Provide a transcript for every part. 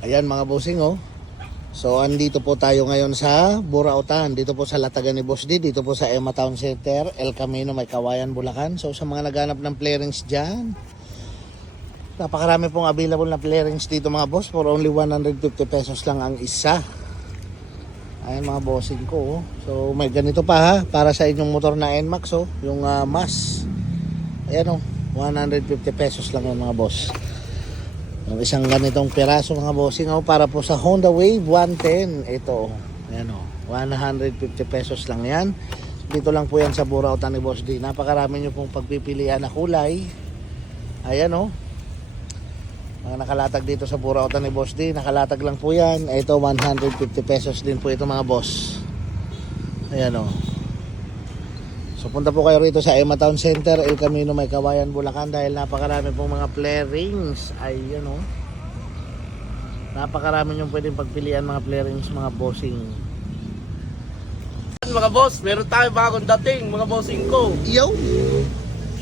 Ayan mga bossing oh. So andito po tayo ngayon sa Burautan, dito po sa Latagan ni Boss D, dito po sa Emma Town Center, El Camino, May Kawayan, Bulacan. So sa mga naghanap ng flarings dyan, napakarami pong available na flarings dito mga boss for only 150 pesos lang ang isa. Ayan mga bossing ko. oh. So may ganito pa ha, para sa inyong motor na NMAX oh, yung ah, MAS. Ayan oh, 150 pesos lang yan mga boss. Yung isang ganitong piraso mga bossing oh, para po sa Honda Wave 110. Ito, ayan oh, 150 pesos lang yan. Dito lang po yan sa Burautan ni Boss D. Napakarami nyo pong pagpipilian na kulay. Ayan oh. Mga nakalatag dito sa Burautan ni Boss D. Nakalatag lang po yan. Ito 150 pesos din po ito mga boss. Ayan oh. So punta po kayo rito sa Emma Town Center, El Camino, May Kawayan, Bulacan dahil napakarami pong mga flare rings. Ayun oh. Napakarami yung pwedeng pagpilian mga flare rings, mga bossing. Mga boss, meron tayo bagong dating, mga bossing ko. Yo!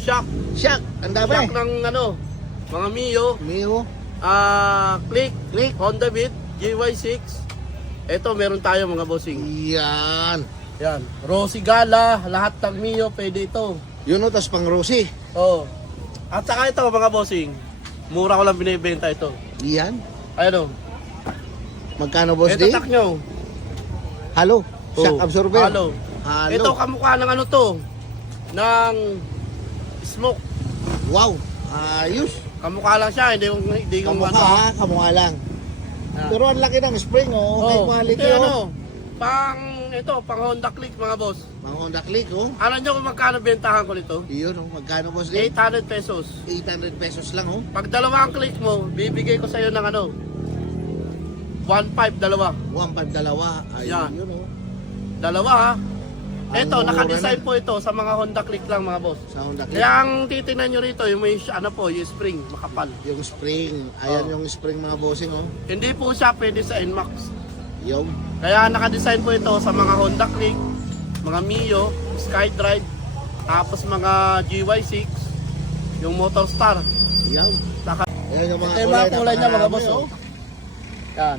Shock. Shock! Ang dami! Shock ng ano, mga Mio, Mio, ah, Click, click! Honda Beat, GY6. Ito, meron tayo mga bossing. Yan! Yan. Rosy Gala, lahat ng Mio, pwede ito. Yun o, tas pang Rosie. Oh. At saka ito, mga bossing. Mura ko lang binibenta ito. Yan. Ayun o. Magkano boss Ito D? tak nyo. Halo. Shock Oh, absorber. Halo. Halo. Ito kamukha ng ano to. Ng smoke. Wow! Ayos! Kamukha lang siya, hindi hindi Kamukha ano. ha, kamukha lang. Ah. Pero ang laki ng spring oh. Okay Oh, quality ito, oh. ano, pang ito, pang Honda Click mga boss. Mga Honda Click oh. Alam nyo kung magkano bentahan ko nito? Yun oh. Magkano boss D? 800 pesos. 800 pesos lang oh. Pag dalawa ang click mo, bibigay ko sa iyo ng ano, 1.5 dalawa. 1.5 dalawa. Ayun Yan. yun oh. Dalawa ha. Ang Ito, naka-design na. po ito sa mga Honda Click lang mga boss. Sa Honda Click. Kaya ang titingnan nyo rito, yung may ano po, yung spring, makapal. Yung spring. Ayan Oh. yung spring mga bossing oh. Hindi po siya pwede sa NMAX. Yung. Kaya naka-design po ito sa mga Honda Click, mga Mio, SkyDrive, tapos mga GY6, yung Motor Star. Yan. Saka, Ayan yung mga ito yung mga kulay niya mga boss. Oh. Yan.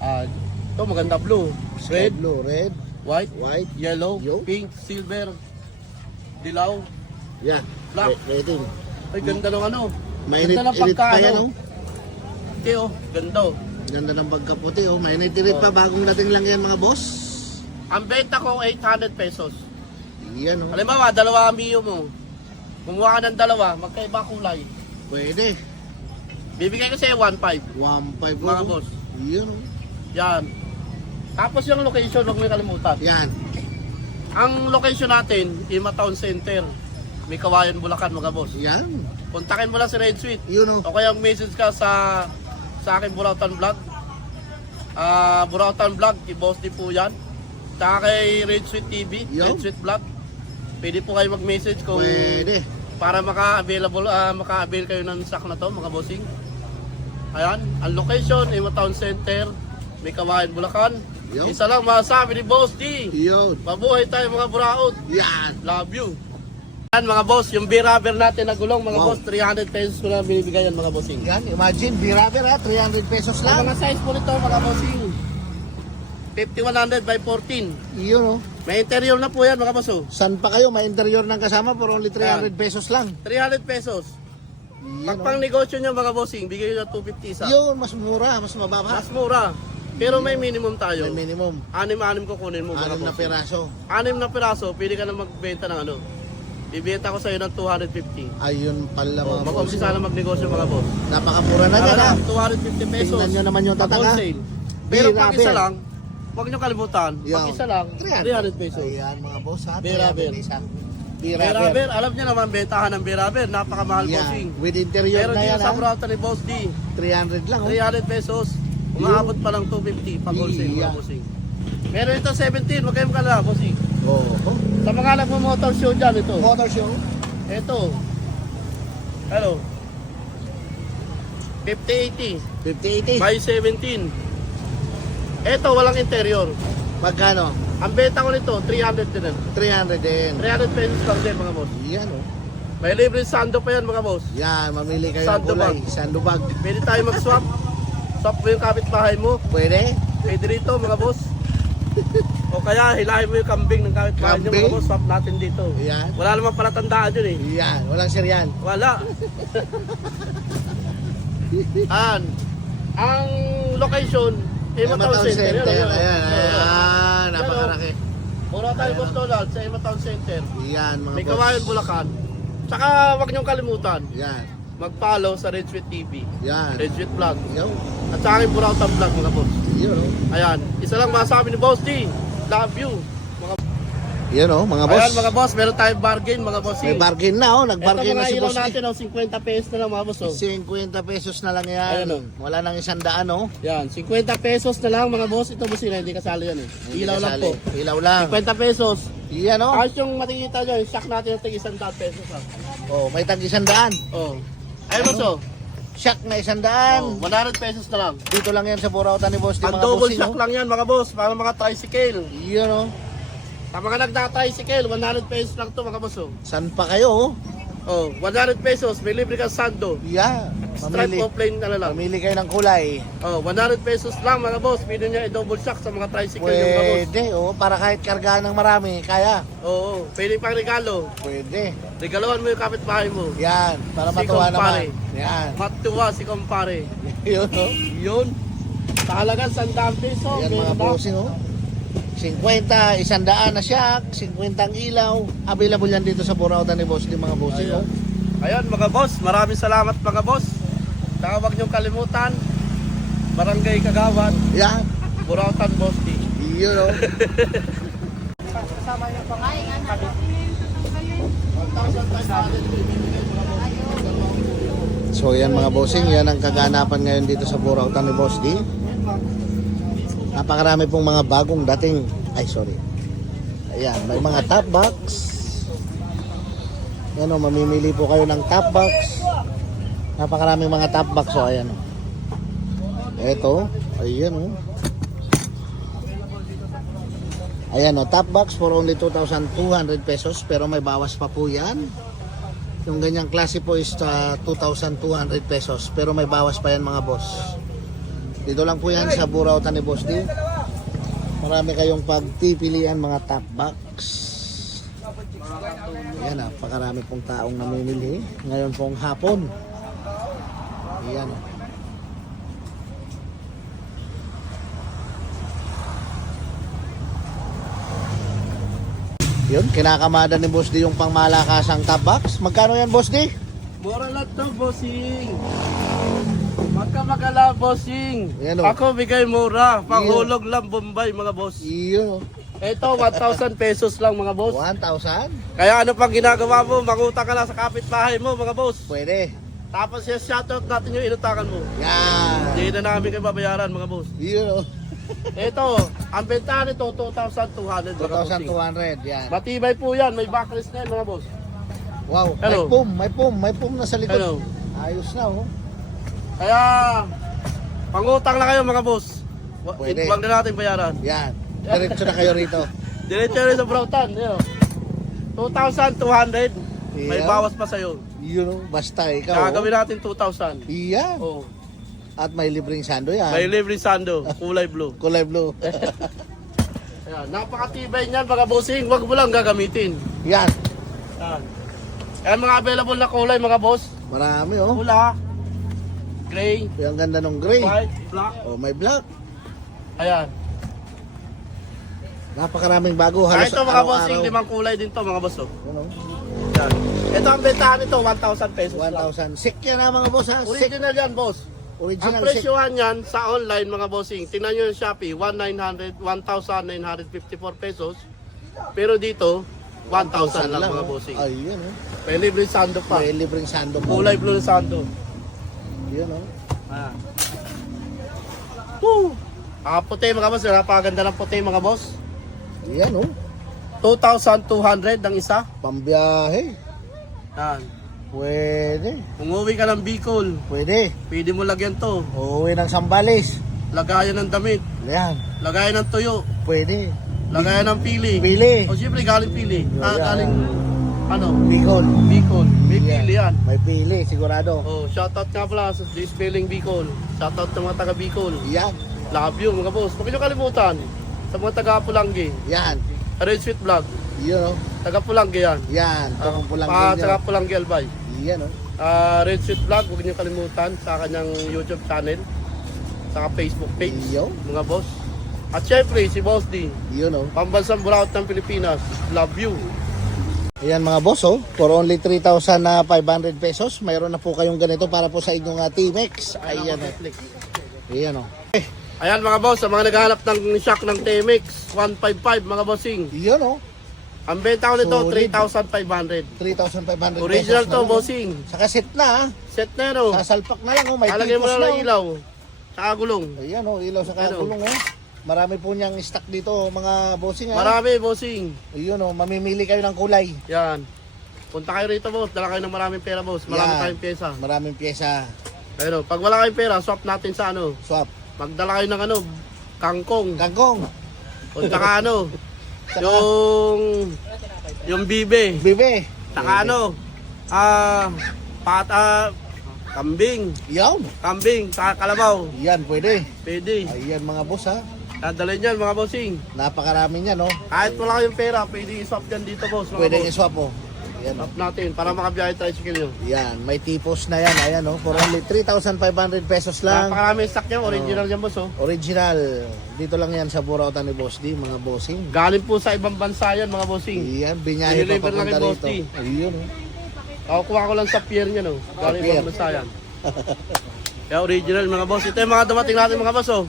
Ah, ito maganda blue, Red, red, blue, red, white, white. yellow, Yo. pink, silver, dilaw. Yan. Black. Re- Rating. Ay, ganda ng ano. Mainit, Ganda ng init pa pagka, yan ano. oh. Ito oh, ganda oh. Ganda ng pagkaputi oh. Mainit init Oh. pa. Bagong dating lang yan mga boss. Ang benta ko 800 pesos. Yan oh. Halimbawa, dalawa ang Mio mo. Kumuha ka ng dalawa, magkaiba kulay. Pwede. Bibigay ko sa'yo 1.5. 1.5 Mga oh. boss. Yan oh. Yan. Tapos yung location, huwag mo kalimutan. Yan. Ang location natin, Ima Town Center. May kawayan Bulacan mga boss. Yan. Kontakin mo lang si Red Sweet. Yun oh. O kaya message ka sa sa akin Burautan Vlog. Ah, Burautan Vlog, i-boss din po yan. Saka kay Red Sweet TV, Yo. Red Sweet Vlog. Pwede po kayo mag-message kung Pwede. para maka-available ah, maka-avail kayo ng stock na to mga bossing. Ayan, ang location, Ima Town Center, may kawayan Bulacan. Yo. Isa lang masabi ni Boss D. Yun. Mabuhay tayo mga buraot. Yan. Love you. Yan mga boss, yung beer rubber natin na gulong mga Wow. boss, 300 pesos ko na binibigay yan mga bossing. Yan. Imagine, B-Rubber ha. 300 pesos Ang lang. mga size po nito mga bossing, 5100 by 14. Yun oh. May interior na po yan mga boss. oh. San pa kayo? May interior ng kasama for only 300 pesos lang. 300 pesos. Yan Pag oh. pang negosyo nyo mga bossing, bigay nyo 250 isa. Yun, mas mura, mas mababa. Mas mura. Pero may minimum tayo. May minimum. Anim-anim ko kunin mo Anim na bossing. peraso. Anim na piraso, pwede ka na magbenta ng ano. Bibenta ko sa'yo ng 250. Ayun pala Oh, mga boss. Mag-umpisa na magnegosyo mga boss. Napakamura na Tara yan ha. na, 250 pesos. Tingnan nyo naman yung Pag tataka. wholesale. Pero pag Biraber. isa lang, huwag nyo kalimutan. Pag Yo. isa lang, 300 pesos. Ayan mga boss ha. Biraber. 300 isa. Beraber, Biraber. alam nyo naman, bentahan ng Beraber, napakamahal Yan. bossing. With interior Pero na dito yan sa ha. Brauta ni Boss D, 300 lang oh. 300 pesos. Umaabot pa lang 250 pag wholesale mga Yeah. bossing. Meron ito 17, huwag kayong kalala bossing. Oh. oh. Sa mga nagmo-motor show dyan ito. Motor show. Ito. Hello. 5080 5080. by 17. Ito walang interior. Magkano? Ang benta ko nito 300 din. 300 din. 300 pesos lang din mga boss. Yan oh. May libre sando pa yan mga boss. Yan, mamili kayo ng kulay. Sandubag. Pwede tayo mag-swap. swap mo yung kapitbahay mo. Pwede? Pwede rito mga boss. o kaya hilahin mo yung kambing ng kapitbahay nyo Kambing? mga boss. Swap natin dito. Yan. Wala naman pala tandaan yun eh. Yan, walang serial. Wala. An. Ang location, Emma Town Center. Yan, Ayan, yan. ayan, ayan. Yan, Napakaraki. Puro tayo boss Donald sa Emma Town Center. Yan, mga May boss. kawayan Bulacan. Tsaka wag niyong kalimutan, Yan, mag-follow sa Red Sweet TV, yan. Red Sweet Vlog, Yo, at sa aking Burautan Vlog mga boss. yun o. Ayan, isa lang masabi ni Boss D, love you. Mga, Yan o, mga boss. ayan mga boss, meron tayong bargain mga boss. May bargain na o, Ito nag-bargain na si boss. natin, oh, 50 pesos na lang mga boss. Oh. 50 pesos na lang yan. Ayan, o. Wala nang isang daan o. Yan, 50 pesos na lang mga boss. Ito boss sila, hindi kasali yan eh. Hindi Ilaw lang po. Ilaw lang. 50 pesos. Yan o. Ayos yung makikita nyo, yung shock natin yung isang daan pesos. Ah. Oh, may tag isang daan. Oh. Ayun boss oh. Shock na isang oh. daan. 100 pesos na lang. Dito lang yan sa Burautan ni Boss. Ang double bossing, shock o. lang yan mga boss, para mga tricycle. Yan o. Sa mga nagda-tricycle, 100 pesos lang to mga boss oh. San pa kayo o? Oh, 100 pesos, may libre kang sando. Yeah. Stripe Mamili. o plain na lang. Mamili kayo ng kulay. Oh, 100 pesos lang mga boss. Pwede niya i-double shock sa mga tricycle yung mga boss. Pwede o. Para kahit kargaan ng marami, kaya. Oo, pwede pang regalo. Pwede. Regaloan mo yung kapitbahay mo. Yan. Para Si matuwa kumpare. naman. Yan. Matuwa si kumpare. Yun o. Yun. Sa halagang 100 peso. Yan mga bossing o. 50, isang daan na shock, 50 ang ilaw. Available yan dito sa Burautan ni Boss. Di mga bossing. Ayan. Ayan mga boss, maraming salamat mga boss. Saka huwag niyong kalimutan, Barangay Kagawan, Yan. Burautan Boss D. Yun o. So yan mga bossing, yan ang kaganapan ngayon dito sa Burautan ni Boss D. Napakarami pong mga bagong dating. Ay, sorry. Ayan, may mga top box. Yan o, mamimili po kayo ng top box. Napakaraming mga top box o, ayan o. Ito, ayan o. Ayan o, top box for only 2,200 pesos pero may bawas pa po yan. Yung ganyang klase po is uh, 2,200 pesos pero may bawas pa yan mga boss. Dito lang po yan sa Burautan ni Boss. Marami kayong pagpipilian mga top box. Ayan, napakarami pong taong namimili. Ngayon pong hapon. Ayan. Yun, kinakamada ni Boss D yung pangmalakasang top box. Magkano yan, Boss D? Mura lang to, bossing. Magka magala, bossing. Ayan o. Ako bigay mura. Panghulog lang Bombay, mga boss. Iyo. Ito, 1,000 pesos lang, mga boss. 1,000? Kaya ano pang ginagawa mo? Mangutang ka lang sa kapitbahay mo, mga boss. Pwede. Tapos yung shoutout natin yung inutakan mo. Yan. Hindi na namin kayo babayaran, mga boss. Iyo. Ito, ang benta nito, 2,200. mga bossing. 2,200. Yan. Matibay po yan. May backlist na yan, mga boss. Wow. Hello. May pum. May pum. May pum na sa likod. Hello. Ayos na, oh. Kaya, pangutang na kayo, mga boss. Pwede. Huwag na natin bayaran. Yan. Diretso na kayo rito. Diretso rin sa Broughton. Yun. 2,200. May Yeah. bawas pa sa'yo. Yun, oh. Basta ikaw. Gagawin natin 2,000. Yan. Oh. At may libreng sando yan. May libre sando, kulay blue. Kulay blue. Ayan, napakatibay niyan mga bossing. Huwag mo lang gagamitin. yan. Ayan. Ayan mga available na kulay mga boss. Marami, oh. Pula, gray, Yung ganda ng gray. white, black. Oh, may black. Ayan. Napakaraming bago. Ah, Halos ito mga bossing, araw-araw. limang kulay din to mga boss. Oh. Ano? Ayan. Ito ang bentahan nito, 1,000 pesos lang. 1,000. Sick yan ha, mga boss, ha? Sick. Original yan boss. Ang Original sick. presyohan yan sa online mga bossing, tingnan nyo yung Shopee, 1,900 1,954 pesos. Pero dito, 1,000 lang mga bossing. Ayun, oh. May libre sando pa. May libreng sando po. Kulay blue na sando. Yun, oh. Ah. Woo! Ah, puti mga boss, napakaganda ng puti mga boss. Yan, oh. 2,200 ang isa. Pambiyahe. Yan. Pwede. Kung uwi ka ng Bicol, Pwede. pwede mo lagyan to. Uuwi ng Sambales. Lagayan ng damit, Yan. lagayan ng tuyo, Pwede. lagayan ng pili. Pili. O siyempre galing pili. Ah, galing ano, Bicol. Bicol. May pili yan. May pili, sigurado. Oh, shoutout nga pala sa Spelling Bicol. Shoutout sa mga taga Bicol. Yan. Love you mga boss. Huwag niyo kalimutan sa mga taga Pulanggi. Yan. Red Sweet Vlog. Yun, oh. Taga Pulanggi yan. Yan. Papupulang Pa, din taga Pulanggi Albay. Yan, oh. Ah, Red Sweet Vlog, huwag niyo kalimutan sa kanyang YouTube channel. Saka Facebook page. Yo. Mga boss. At syempre, si Boss D. Yun, oh. Pambansang Buraot ng Pilipinas. Love you. Ayan mga boss, oh. For only 3,500 pesos, mayroon na po kayong ganito para po sa inyong uh, T-Mex. Ayan, oh. Ayan, oh. Ayan mga boss, sa mga naghahanap ng shock ng TMX, 155 mga bossing. Yun, oh. Ang benta ko nito, Solid. 3,500. 3,500 Original pesos to, na lang. bossing. Saka set na, ah. Set na yun, oh. Sasalpak na lang, oh. May Lalagay mo tipos na ng oh. ilaw. Saka gulong. Ayan, oh. Ilaw sa Ayan, oh. kakulong, oh. Marami po niyang stock dito, mga bossing, ah. Marami, bossing. Ayun, oh. Mamimili kayo ng kulay. Yan. Punta kayo rito, boss. Dala kayo ng maraming pera, boss. Marami Yan. tayong pyesa. Maraming pyesa. Ayun, oh. Pag wala kayong pera, swap natin sa ano. Swap. Magdala kayo ng ano, kangkong. Kangkong. O saka ano, yung, yung bibe. Bibe. Saka ano, ah, pata, kambing. Yan. Kambing, saka kalabaw. Yan, pwede. Pwede. Ayan mga boss, ha. Dadalhin yan mga bossing. Napakarami niyan, oh. Kahit wala kayong pera, pwede i-swap yan dito boss. Mga Pwede boss. i-swap, oh. Ayan, oh. Swap natin para makabiyahe tricycle nyo. Yan, may tipos na yan. Ayan, oh. For only 3,500 pesos lang. Napakarami stock niya, original yan boss oh. Original. Dito lang yan sa Burautan ni Boss D, mga bossing. Galing po sa ibang bansa yan mga bossing. Yan, binyahe pa Deliver lang papunta kay Boss rito. Ayun, oh. Kakukuha ko lang sa pier niya no. Galing Pier. ibang bansa yan. Kaya original mga boss. Ito yung mga dumating natin mga boss oh.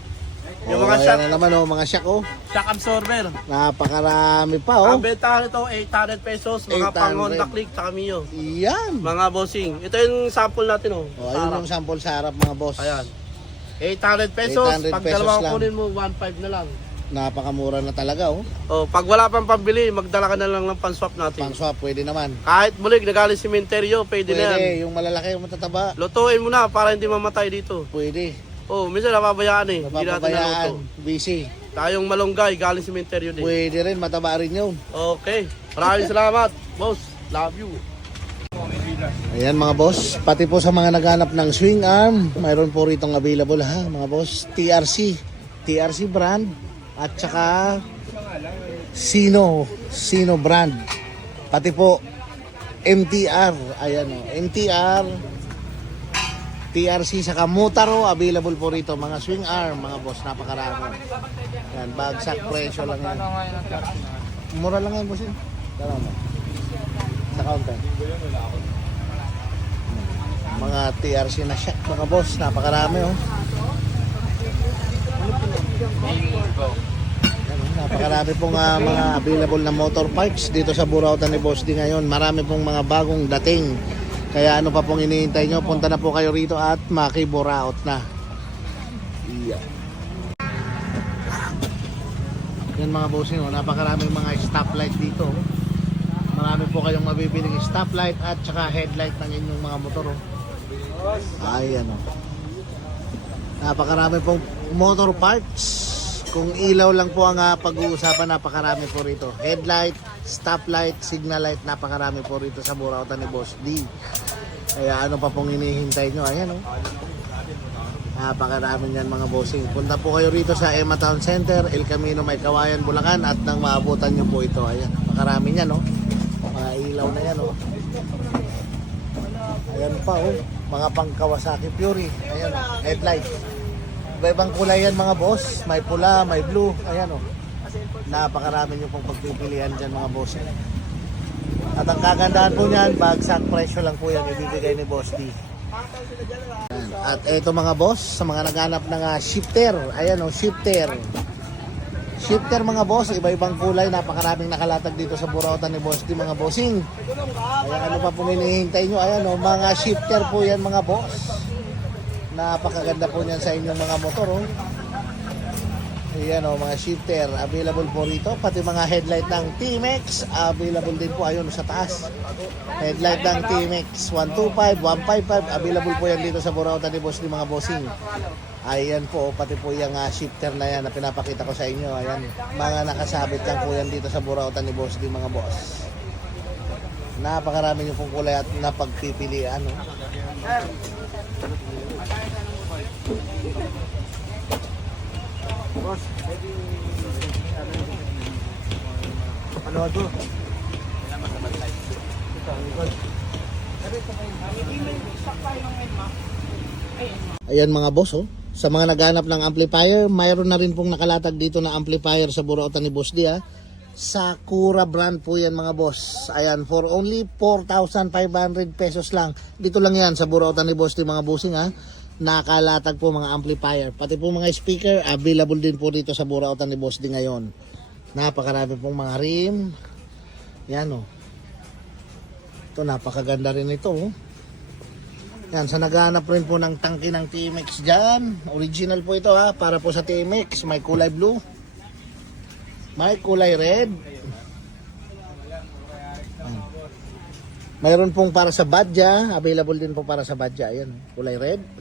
Yung Oh, mga ayan shock, na naman, oh. Mga shock, oh. shock absorber. Napakarami pa, oh. Ang benta nito 800 pesos, mga 800. pang Honda Click sa Mio. Yan. Mga bossing. Ito yung sample natin oh. Oh, ayun yung sample sa harap, mga boss. Ayan. 800 pesos, 800 pag pesos dalawang lang. kunin mo, 1.5 na lang. Napakamura na talaga, oh. Oh, pag wala pang pambili, magdala ka na lang ng panswap natin. Pang swap, pwede naman. Kahit bulig, nagaling simenteryo, pwede, na yan. Pwede, yung malalaki, yung matataba. Lutuin mo na para hindi mamatay dito. Pwede. Oh, minsan napabayaan eh. Hindi natin Napapabayaan. naluto. Busy. Tayong malunggay, galing simenteryo din. Pwede rin, mataba rin yun. Okay. Maraming salamat, boss. Love you. Ayan mga boss, pati po sa mga naghanap ng swing arm, mayroon po rito available ha mga boss. TRC, TRC brand at saka Sino, Sino brand. Pati po MTR, ayan o, MTR, TRC saka Motaro available po rito mga swing arm mga boss, napakarami. Yan, bagsak presyo lang yan. Mura lang yan boss yun. Tama mo. Sa counter mga TRC na shot mga boss napakarami oh napakarami pong ah, mga available na motor parts dito sa Burautan ni Boss D ngayon marami pong mga bagong dating kaya ano pa pong iniintay nyo punta na po kayo rito at makiburaot na yeah. yan mga boss oh, napakaraming mga stoplight dito oh. Marami po kayong mabibiling stoplight at saka headlight ng inyong mga motor. Oh. Ayan o. Napakarami pong motor parts. Kung ilaw lang po ang ah, pag-uusapan, napakarami po rito. Headlight, stoplight, signal light, napakarami po rito sa Burautan ni Boss D. Kaya ano pa pong hinihintay nyo? Ayan o. Napakarami niyan mga bossing. Punta po kayo rito sa Emma Town Center, El Camino, May Kawayan, Bulacan at nang maabutan nyo po ito. Ayan, napakarami niyan no. Mga ilaw na yan oh. Ayan pa oh. Mga pang Kawasaki Fury. Ayan oh. Headlight. Iba-ibang kulay yan mga boss. May pula, may blue. Ayan oh. Napakarami nyo pong pagpipilian dyan mga boss. At ang kagandahan po niyan, bagsak presyo lang po yan ibibigay ni Boss D. At eto mga boss, sa mga naghanap ng ah, shifter. Ayan oh, shifter. Shifter mga boss, iba-ibang kulay, napakaraming nakalatag dito sa Burautan ni Boss D mga bossing. Kaya ano pa po hinihintay nyo? Ayan o, mga shifter po yan mga boss. Napakaganda po niyan sa inyong mga motor oh. Ayan o, mga shifter, available po rito. Pati mga headlight ng T-Max, available din po ayun sa taas. Headlight ng T-Max 125, 155, available po yan dito sa Burautan ni Boss D mga bossing. Ayan po, pati po yung ah, shifter na yan na pinapakita ko sa inyo. Ayan, mga nakasabit lang po yan dito sa Burautan ni Boss D mga boss. Napakarami yung pong kulay at napagpipilian. No? Boss, ano ito? Ayan mga boss oh. Sa mga naghanap ng amplifier, mayroon na rin pong nakalatag dito na amplifier sa Burautan ni Boss D ah. Sakura brand po yan mga boss. Ayan, for only 4,500 pesos lang. Dito lang yan sa Burautan ni Boss D mga bossing ha. Nakalatag po mga amplifier. Pati po mga speaker, available din po dito sa Burautan ni Boss D ngayon. Napakarami pong mga rim. Yan oh. Ito, napakaganda rin ito oh. Yan, sa naghahanap rin po ng tangke ng TMX dyan. Original po ito ha, para po sa TMX. May kulay blue. May kulay red. Mayroon pong para sa Badja. Available din po para sa Badja. Ayan, kulay red.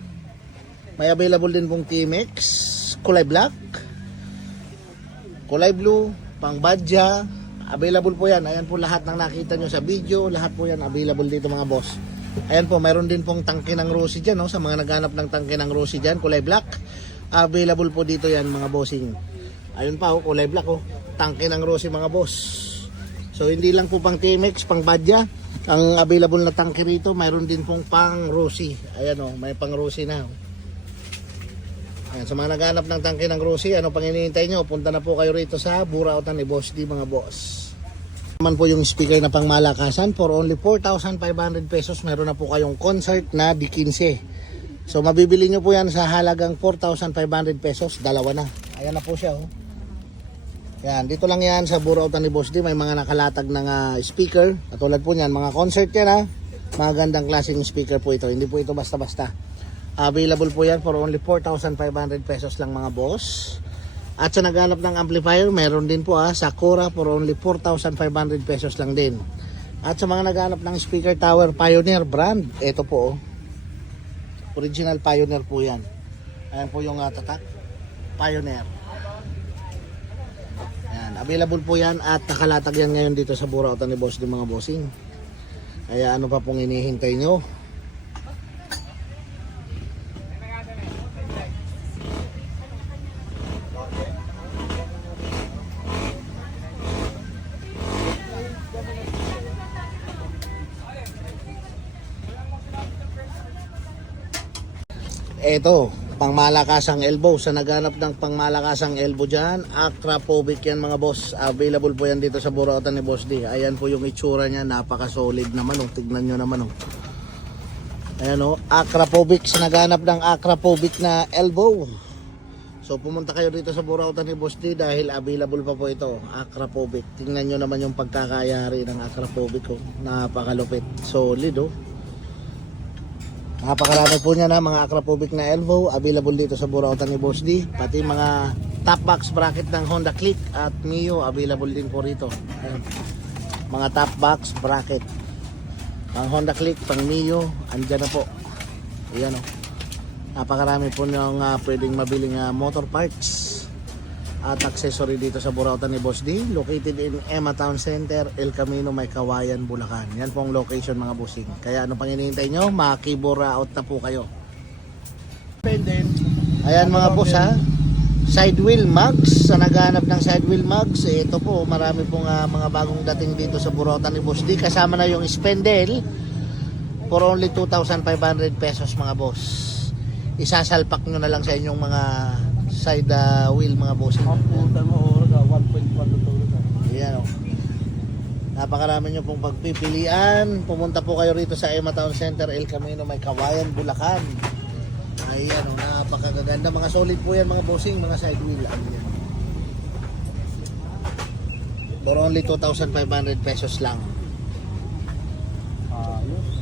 May available din pong TMX. Kulay black. Kulay blue. Pang Badja. Available po yan. Ayan po lahat ng nakita nyo sa video. Lahat po yan available dito mga boss. Ayan po, mayroon din pong tangke ng Rosy dyan, no? sa mga naghanap ng tangke ng Rosy dyan, kulay black. Available po dito yan mga bossing. Ayun pa, oh, kulay black, oh. tangke ng Rosy mga boss. So hindi lang po pang TMX, pang Badya. Ang available na tangke rito, mayroon din pong pang Rosy. Ayan oh, may pang Rosy na. Oh. Ayan, sa mga naghanap ng tangke ng Rosy, ano pang hinihintay nyo? Punta na po kayo rito sa Burautan ni Boss D mga boss. Naman po yung speaker na pang malakasan. For only 4,500 pesos meron na po kayong concert na di 15 so mabibili nyo po yan sa halagang 4,500 pesos. Dalawa na. Ayan na po siya oh. yan dito lang yan sa Burautan ni Boss D. May mga nakalatag ng ah, speaker. Katulad po niyan mga concert yan ha? Mga gandang klaseng speaker po ito. Hindi po ito basta basta available po yan for only 4,500 pesos lang mga boss at sa naghanap ng amplifier, meron din po ah, Sakura for only 4,500 pesos lang din. At sa mga naghanap ng speaker tower Pioneer brand, ito po oh. Original Pioneer po yan. Ayan po yung uh, tatak. Pioneer. Ayan, available po yan at nakalatag yan ngayon dito sa Burautan ni Boss ng mga bossing. Kaya ano pa pong inihintay nyo? Ito, pangmalakasang elbow. Sa naghanap ng pangmalakasang elbow dyan, Acrapovic yan mga boss. Available po yan dito sa Burautan ni Boss D. Ayan po yung itsura niya, napaka-solid naman. Oh. Tignan nyo naman. Oh. Ayan oh, Acrapovic. Sa naghanap ng Acrapovic na elbow. So pumunta kayo dito sa Burautan ni Boss D dahil available pa po ito, Acrapovic. Tingnan nyo naman yung pagkakayari ng Acrapovic. Oh. Napakalupit. Solid oh. Napakarami po niya na mga Acrapovic na elbow available dito sa Burautan ni Boss D. Pati mga top box bracket ng Honda Click at Mio available din po rito. Ayan. Mga top box bracket. Pang Honda Click, pang Mio, andyan na po. Ayan o. Napakarami po niyong uh, pwedeng mabiling uh, motor parts at accessory dito sa Burautan ni Boss D located in Emma Town Center, El Camino, May Kawayan, Bulacan. Yan po ang location mga bossing. Kaya ano pang hinihintay nyo, makibura out na po kayo. Ayan mga boss ha? Side wheel mags sa naghanap ng side wheel mags eh, ito po marami pong ah, mga bagong dating dito sa Burautan ni Boss D. Kasama na yung spindle for only 2,500 pesos mga boss. Isasalpak nyo na lang sa inyong mga side ah, wheel mga bossing Ang puta mo, oras, 1.1 tutulog. Ayan o. Napakarami nyo pong pagpipilian. Pumunta po kayo rito sa Emma Town Center, El Camino, may Kawayan, Bulacan. Ayan o, napakaganda. Mga solid po yan mga bossing, mga side wheel. Ayan. For only 2,500 pesos lang. Ayos.